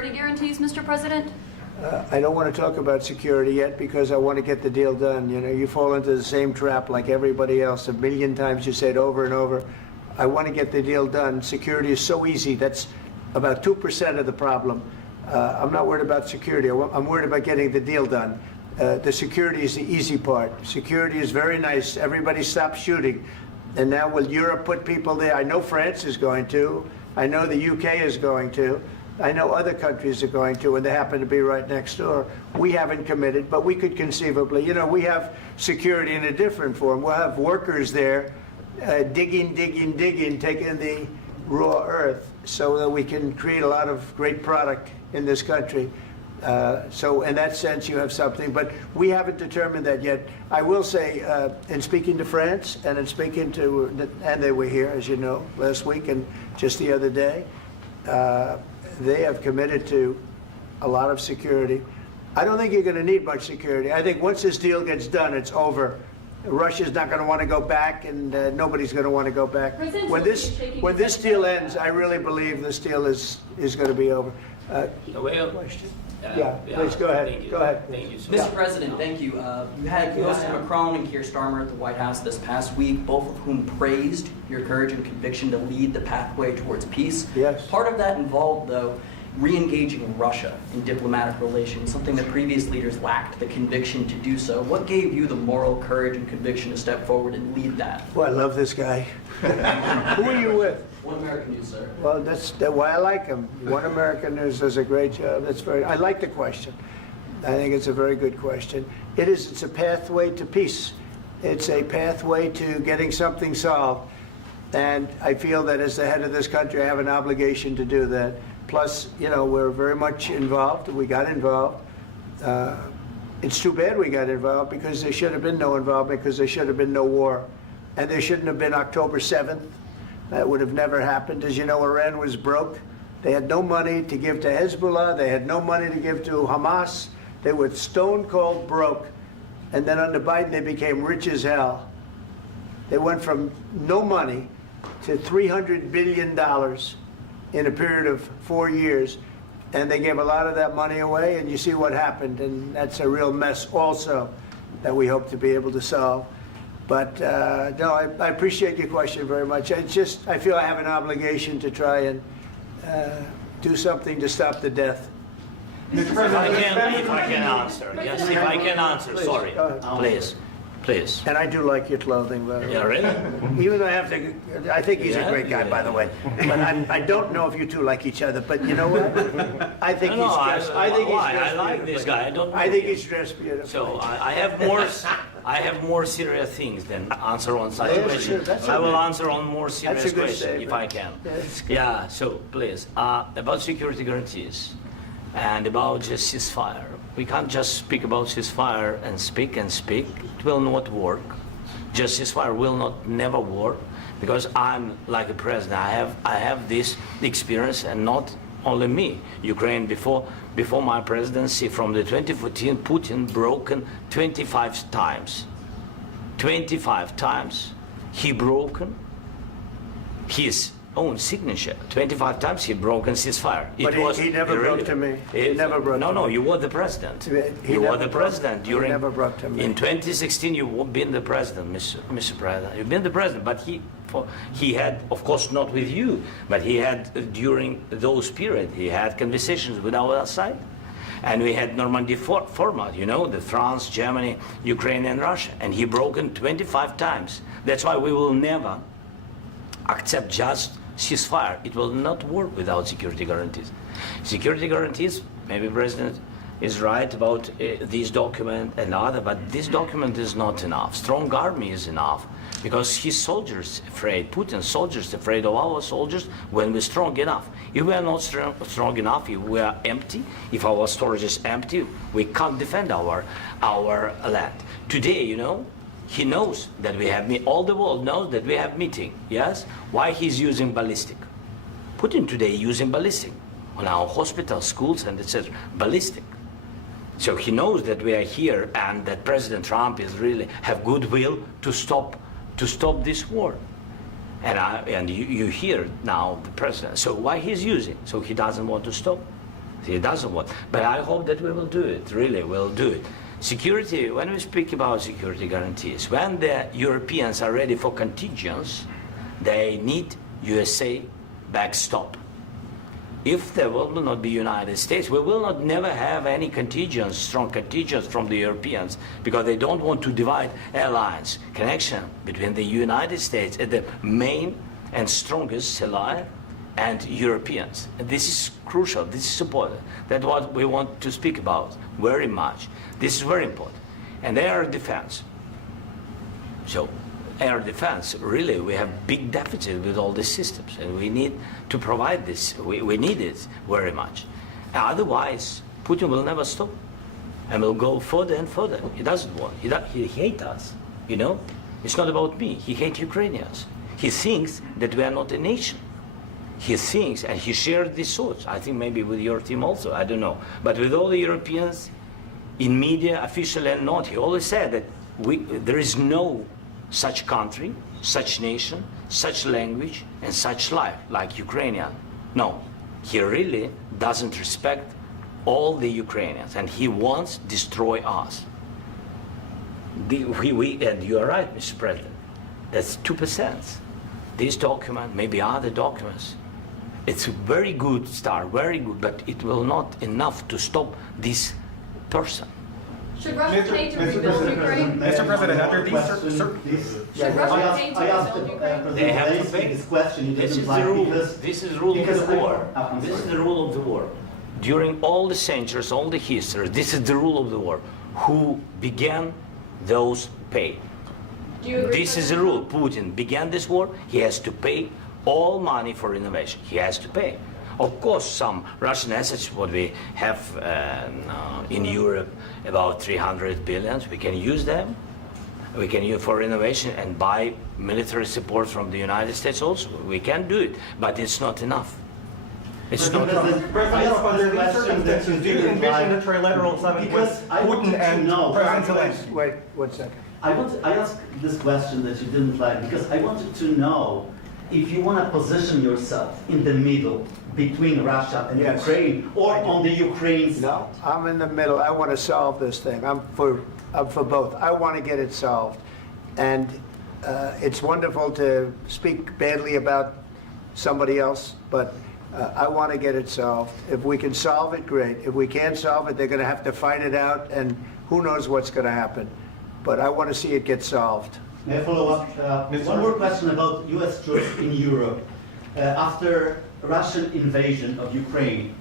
security guarantees, Mr. President? I don't want to talk about security yet because I want to get the deal done. You know, you fall into the same trap like everybody else. A million times you say it over and over. I want to get the deal done. Security is so easy. That's about 2% of the problem. I'm not worried about security. I'm worried about getting the deal done. The security is the easy part. Security is very nice. Everybody stopped shooting. And now will Europe put people there? I know France is going to. I know the UK is going to. I know other countries are going to, and they happen to be right next door. We haven't committed, but we could conceivably. You know, we have security in a different form. We'll have workers there digging, taking the raw earth so that we can create a lot of great product in this country. So in that sense, you have something, but we haven't determined that yet. I will say, in speaking to France and in speaking to, and they were here, as you know, last week and just the other day, they have committed to a lot of security. I don't think you're going to need much security. I think once this deal gets done, it's over. Russia's not going to want to go back, and nobody's going to want to go back. When this deal ends, I really believe this deal is going to be over. Question? Please go ahead. Go ahead. Thank you, sir. Mr. President, thank you. You had Mr. Macron and Keir Starmer at the White House this past week, both of whom praised your courage and conviction to lead the pathway towards peace. Yes. Part of that involved, though, re-engaging Russia in diplomatic relations, something that previous leaders lacked the conviction to do so. What gave you the moral courage and conviction to step forward and lead that? Well, I love this guy. Who are you with? One American News, sir. Well, that's why I like him. One American News does a great job. I like the question. I think it's a very good question. It's a pathway to peace. It's a pathway to getting something solved. And I feel that as the head of this country, I have an obligation to do that. Plus, you know, we're very much involved. We got involved. It's too bad we got involved because there should have been no involvement, because there should have been no war. And there shouldn't have been October 7th. That would have never happened. As you know, Iran was broke. They had no money to give to Hezbollah. They had no money to give to Hamas. They were stone cold broke. And then under Biden, they became rich as hell. They went from no money to $300 billion in a period of 4 years. And they gave a lot of that money away, and you see what happened. And that's a real mess also that we hope to be able to solve. But no, I appreciate your question very much. It's just, I feel I have an obligation to try and do something to stop the death. Mr. President, if I can answer. Yes, if I can answer, Please, sorry. go ahead. Please, please. And I do like your clothing, by the way. Yeah, really? Even though I have to, I think he's a great guy, by the way. But I don't know if you two like each other. But you know what? I think he's dressed. I think he's dressed. I like this guy. I don't know I think him. he's dressed beautifully. So I have more serious things than answer on such Yeah, questions. sure, that's I will okay. answer on more serious That's a good questions if I statement. can. Yeah, that's good. Yeah, so please, about security guarantees and about just ceasefire. We can't just speak about ceasefire and speak. It will not work. Just ceasefire will never work, because I'm like a president. I have this experience, and not only me. Ukraine before my presidency, from the 2014, Putin broken 25 times. 25 times he broken his own signature. 25 times he broken ceasefire. But he never broke to me. He never broke to me. No, you were the president. He You never were the broke- president he during. never broke to me. In 2016, you've been the president, Mr. President. You've been the president, but he had, of course, not with you, but he had during those periods. He had conversations with our side, and we had Normandy format. You know, the France, Germany, Ukraine, and Russia, and he broken 25 times. That's why we will never accept just ceasefire. It will not work without security guarantees. Security guarantees, maybe President is right about this document and other, but this document is not enough. Strong army is enough, because his soldiers afraid, Putin's soldiers afraid of our soldiers when we're strong enough. If we are not strong enough, if we are empty, if our storage is empty, we can't defend our land. Today, you know, he knows that we have all the world knows that we have meeting. Yes, why he's using ballistic? Putin today using ballistic on our hospitals, schools, and etc. Ballistic. So he knows that we are here, and that President Trump is really have goodwill to stop this war. And you hear now the president. So why he's using? So he doesn't want to stop. He doesn't want. But I hope that we will do it. Really, we'll do it. Security. When we speak about security guarantees, when the Europeans are ready for contingents, they need USA backstop. If there will not be United States, we will not never have any contingents, strong contingents from the Europeans, because they don't want to divide alliance, connection between the United States and the main and strongest ally and Europeans. And this is crucial, this is important. That's what we want to speak about very much. This is very important. And air defense. So air defense, really, we have big deficit with all these systems, and we need to provide this. We need it very much. Otherwise, Putin will never stop, and will go further and further. He doesn't want. He hates us. You know, it's not about me. He hates Ukrainians. He thinks that we are not a nation. He thinks, and he shared these thoughts. I think maybe with your team also. I don't know, but with all the Europeans, in media, officially and not, he always said that there is no such country, such nation, such language, and such life like Ukrainian. No, he really doesn't respect all the Ukrainians, and he wants to destroy us. And you are right, Mr. President, that's 2%. This document, maybe other documents, it's a very good start, very good, but it will not enough to stop this person. Should Russia pay to rebuild Ukraine? Mr. President, under these Should Russia pay to rebuild Ukraine? They have to pay. This question you This didn't is the like rule. because This is the rule of because the war. I'm This is sorry. the rule of the war. During all the centuries, all the history, this is the rule of the war. Who began, those pay. Do you agree This with is the that? rule. Putin began this war. He has to pay all money for innovation. He has to pay. Of course, some Russian assets, what we have in Europe, about 300 billions, we can use them. We can use for innovation and buy military support from the United States also. We can do it, but it's not enough. It's not enough. President, under these circumstances, do you envision a trilateral summit with Because I wanted Putin to and know. President Zelenskyy? Wait 1 second. I asked this question that you didn't like because I wanted to know if you want to position yourself in the middle between Russia and Yes. Ukraine or on the Ukraine side. No, I'm in the middle. I want to solve this thing. I'm for both. I want to get it solved. And it's wonderful to speak badly about somebody else, but I want to get it solved. If we can solve it, great. If we can't solve it, they're going to have to fight it out, and who knows what's going to happen. But I want to see it get solved. May I follow up? One more question about U.S. troops in Europe. After Russian invasion of Ukraine,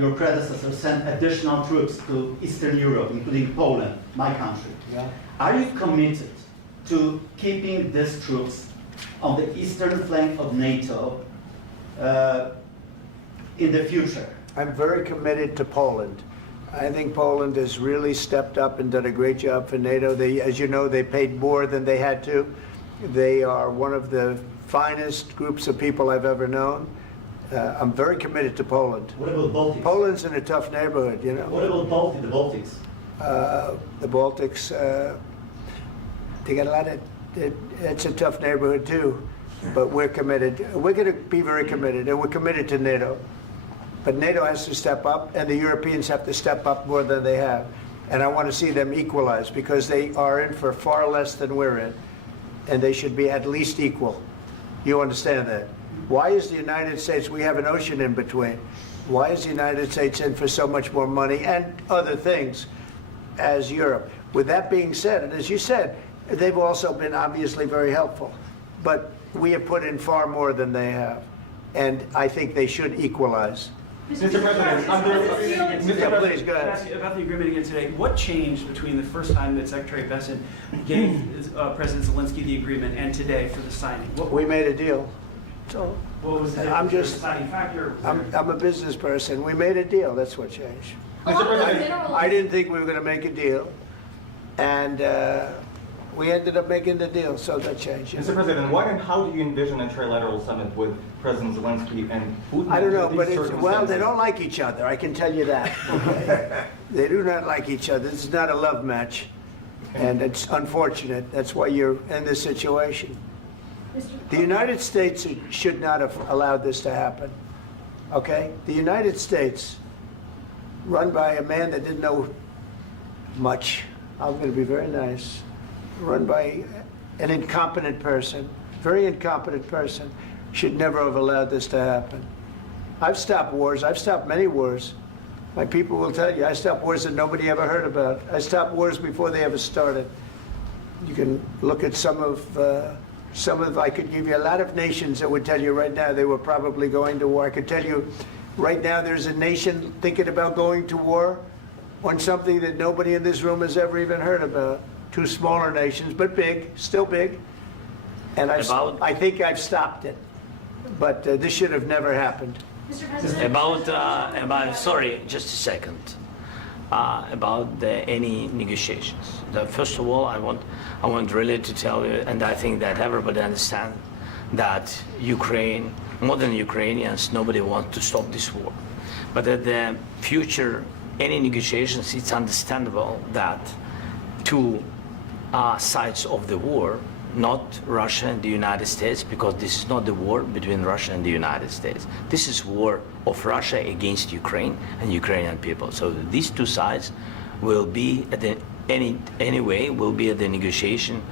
your predecessor sent additional troops to Eastern Europe, including Poland, my country. Yeah. Are you committed to keeping these troops on the eastern flank of NATO in the future? I'm very committed to Poland. I think Poland has really stepped up and done a great job for NATO. They, as you know, they paid more than they had to. They are one of the finest groups of people I've ever known. I'm very committed to Poland. What about Baltics? Poland's in a tough neighborhood, you know. What about the Baltics? The Baltics, they got a lot of, it's a tough neighborhood too, but we're committed. We're going to be very committed, and we're committed to NATO. But NATO has to step up, and the Europeans have to step up more than they have. And I want to see them equalize, because they are in for far less than we're in, and they should be at least equal. You understand that? Why is the United States, we have an ocean in between, why is the United States in for so much more money and other things as Europe? With that being said, and as you said, they've also been obviously very helpful, but we have put in far more than they have, and I think they should equalize. Mr. President, Yeah, please, go Can I ahead. ask you about the agreement again today? What changed between the first time that Secretary Bessent gave President Zelenskyy the agreement and today for the signing? We made a deal. So What was the I'm difference? just- Was there a deciding factor? I'm a business person. We made a deal. That's what changed. A lot of the President, minerals. I didn't think we were going to make a deal, and we ended up making the deal, so that changed. Mr. President, what and how do you envision a trilateral summit with President Zelenskyy and Putin? I don't know, under but these it's, well, circumstances? they don't like each other. I can tell you that. Okay? They do not like each other. This is not a love match, and it's unfortunate. That's why you're in this situation. The United States should not have allowed this to happen. Okay? The United States run by a man that didn't know much. I'm going to be very nice. Run by an incompetent person, very incompetent person, should never have allowed this to happen. I've stopped wars. I've stopped many wars. My people will tell you, I stopped wars that nobody ever heard about. I stopped wars before they ever started. You can look at some of, I could give you a lot of nations that would tell you right now they were probably going to war. I could tell you right now there's a nation thinking about going to war on something that nobody in this room has ever even heard about. Two smaller nations, but big, still big. And I think I've stopped it. But this should have never happened. Mr. President? Sorry, just a second. About any negotiations. First of all, I want really to tell you, and I think that everybody understands that Ukraine, more than Ukrainians, nobody wants to stop this war. But at the future, any negotiations, it's understandable that two sides of the war, not Russia and the United States, because this is not the war between Russia and the United States. This is war of Russia against Ukraine and Ukrainian people. So these two sides will be at the anyway will be at the negotiation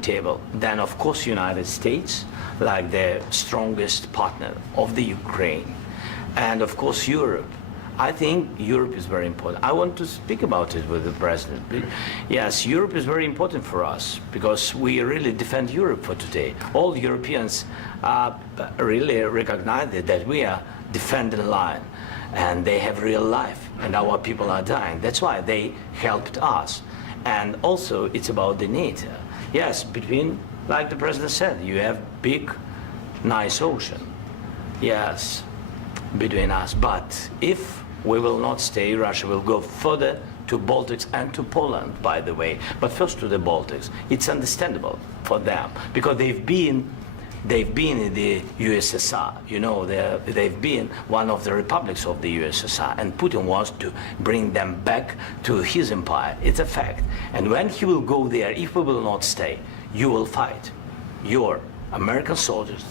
table. Then of course United States, like the strongest partner of the Ukraine, and of course Europe. I think Europe is very important. I want to speak about it with the president. Yes, Europe is very important for us because we really defend Europe for today. All Europeans really recognize that we are defending the line, and they have real life, and our people are dying. That's why they helped us. And also, it's about the NATO. Yes, between, like the president said, you have big, nice ocean. Yes, between us. But if we will not stay, Russia will go further to Baltics and to Poland, by the way. But first to the Baltics. It's understandable for them because they've been in the USSR. You know, they've been one of the republics of the USSR, and Putin wants to bring them back to his empire. It's a fact. And when he will go there, if we will not stay, you will fight. Your American soldiers.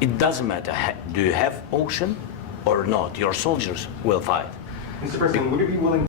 It doesn't matter. Do you have ocean or not? Your soldiers will fight. Mr. President, would you be willing